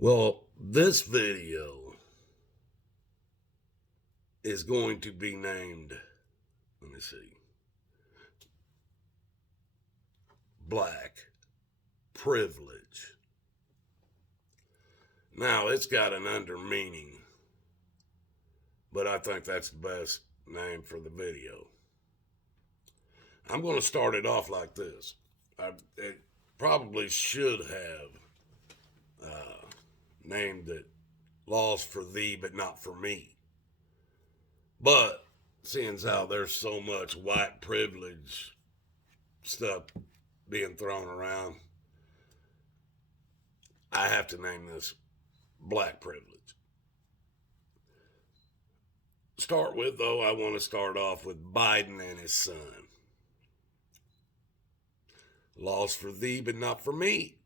Well, this video is going to be named, let me see, Black Privilege. Now, it's got an under meaning, but I think that's the best name for the video. I'm going to start it off like this. It probably should have named it Laws for Thee, but Not for Me. But seeing as how there's so much white privilege stuff being thrown around, I have to name this Black Privilege. Start with, though, I want to start off with Biden and his son. Laws for thee, but not for me.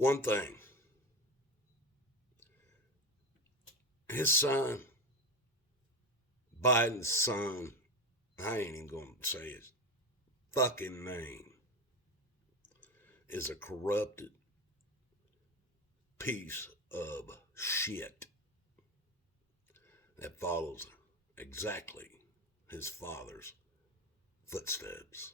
One thing, his son, Biden's son, I ain't even going to say his fucking name, is a corrupted piece of shit that follows exactly his father's footsteps.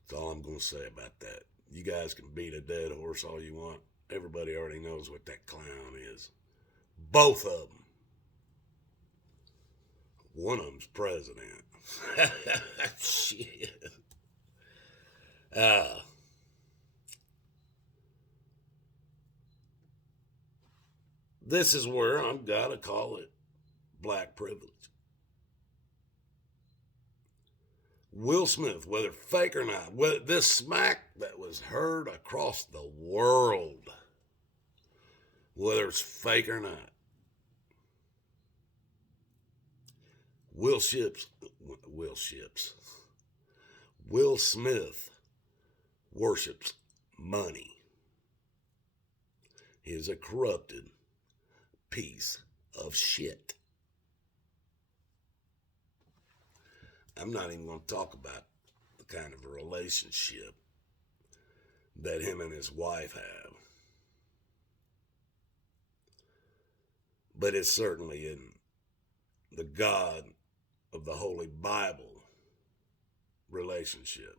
That's all I'm going to say about that. You guys can beat a dead horse all you want. Everybody already knows what that clown is. Both of them. One of them's president. Shit. Uh, this is where I'm gotta call it black privilege. Will Smith, whether fake or not, this smack that was heard across the world, whether it's fake or not, Will Smith worships money. He is a corrupted piece of shit. I'm not even going to talk about the kind of a relationship that him and his wife have. But it's certainly in the God of the Holy Bible relationship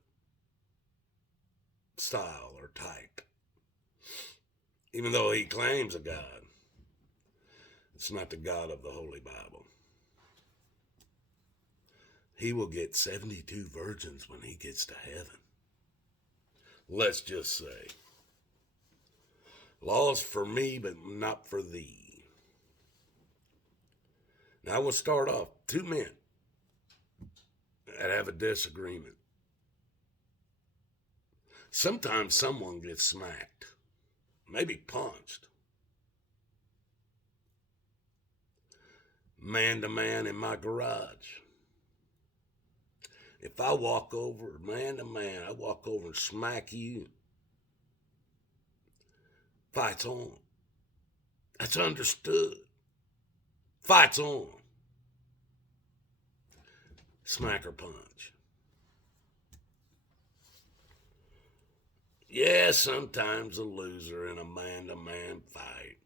style or type. Even though he claims a God, it's not the God of the Holy Bible. He will get 72 virgins when he gets to heaven. Let's just say, laws for me, but not for thee. Now we'll start off. Two men that have a disagreement. Sometimes someone gets smacked, maybe punched. Man to man in my garage. If I walk over, man to man, I walk over and smack you, fight's on. That's understood. Fight's on. Smack or punch. Yeah, sometimes a loser in a man-to-man fight.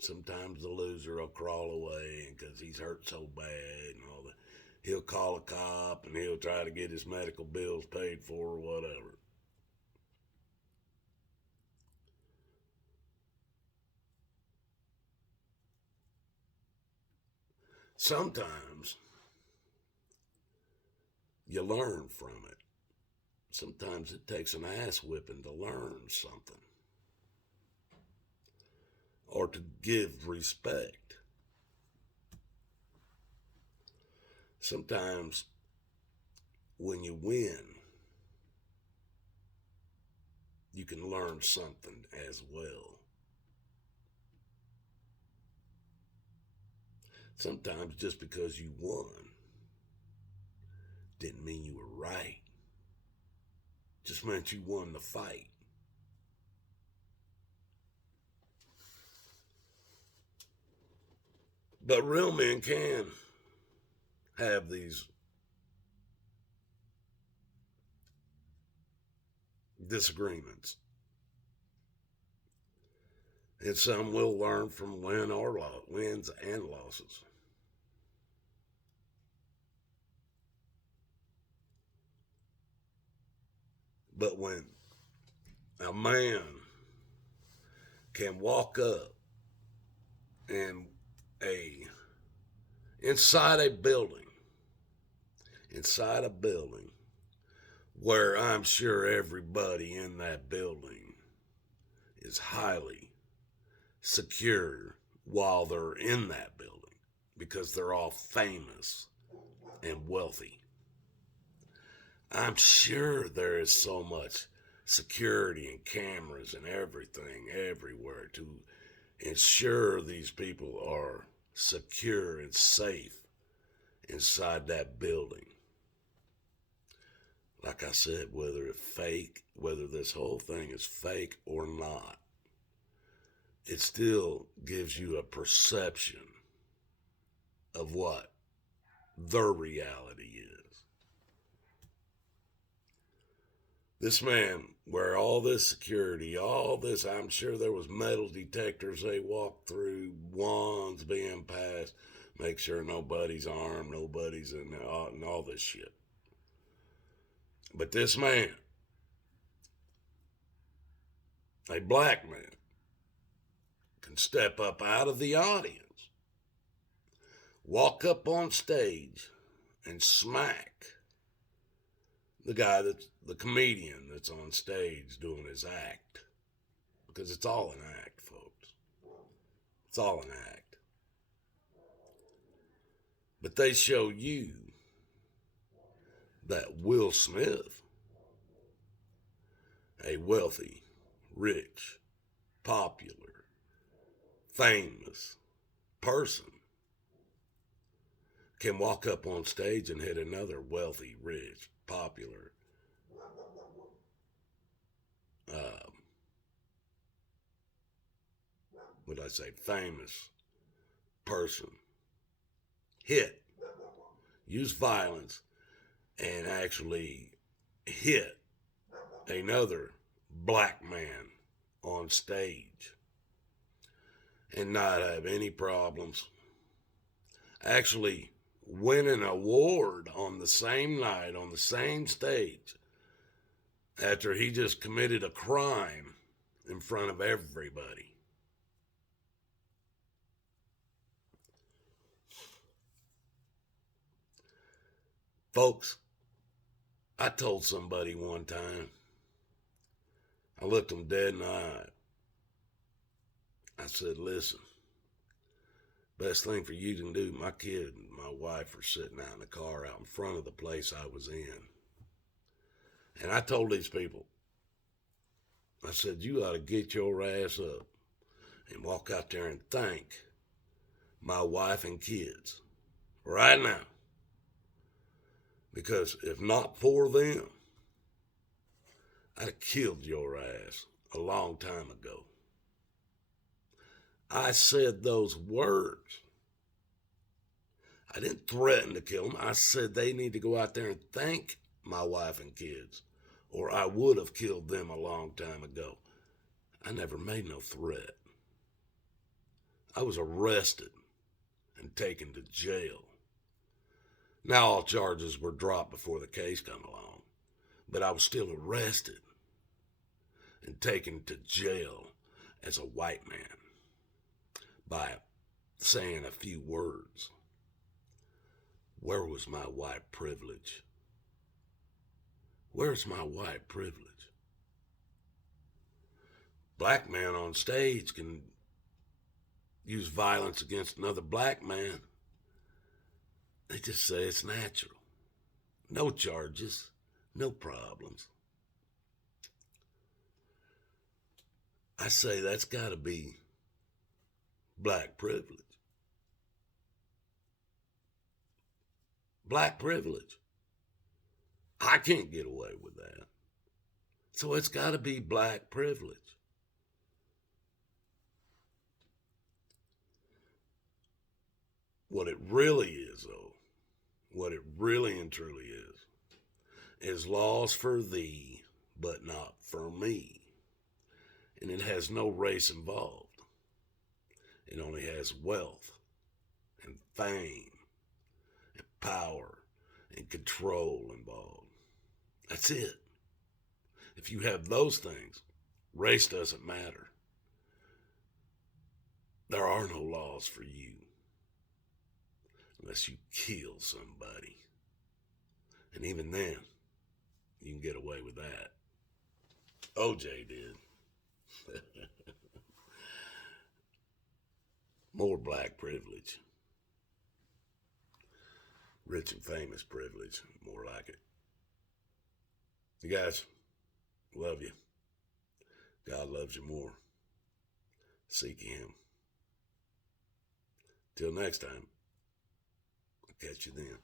Sometimes the loser will crawl away because he's hurt so bad and all that. He'll call a cop and he'll try to get his medical bills paid for or whatever. Sometimes you learn from it. Sometimes it takes an ass whipping to learn something or to give respect. Sometimes when you win, you can learn something as well. Sometimes just because you won didn't mean you were right. Just meant you won the fight. But real men can have these disagreements. And some will learn from wins and losses. But when a man can walk up and inside a building where I'm sure everybody in that building is highly secure while they're in that building because they're all famous and wealthy. I'm sure there is so much security and cameras and everything everywhere to ensure these people are secure and safe inside that building. Like I said, whether this whole thing is fake or not, it still gives you a perception of what their reality is. This man, where all this security, all this, I'm sure there was metal detectors they walked through, wands being passed, make sure nobody's armed, nobody's in there, and all this shit. But this man, a black man, can step up out of the audience, walk up on stage, and smack the comedian that's on stage doing his act. Because it's all an act, folks. It's all an act. But they show you that Will Smith, a wealthy, rich, popular, famous person, can walk up on stage and hit another wealthy, rich, popular, famous person, use violence, and actually hit another black man on stage and not have any problems. Actually win an award on the same night, on the same stage, after he just committed a crime in front of everybody. Folks, I told somebody one time, I looked them dead in the eye. I said, listen, best thing for you to do, my kid and my wife are sitting out in the car out in front of the place I was in. And I told these people, I said, you ought to get your ass up and walk out there and thank my wife and kids right now. Because if not for them, I'd have killed your ass a long time ago. I said those words. I didn't threaten to kill them. I said they need to go out there and thank my wife and kids, or I would have killed them a long time ago. I never made no threat. I was arrested and taken to jail. Now all charges were dropped before the case come along, but I was still arrested and taken to jail as a white man by saying a few words. Where was my white privilege? Where's my white privilege? Black man on stage can use violence against another black man. They just say it's natural. No charges, no problems. I say that's got to be black privilege. Black privilege. I can't get away with that. So it's got to be black privilege. What it really is, though, what it really and truly is laws for thee, but not for me. And it has no race involved. It only has wealth and fame and power and control involved. That's it. If you have those things, race doesn't matter. There are no laws for you unless you kill somebody. And even then, you can get away with that. OJ did. More black privilege. Rich and famous privilege, more like it. You guys, love you. God loves you more. Seek Him. Till next time, I'll catch you then.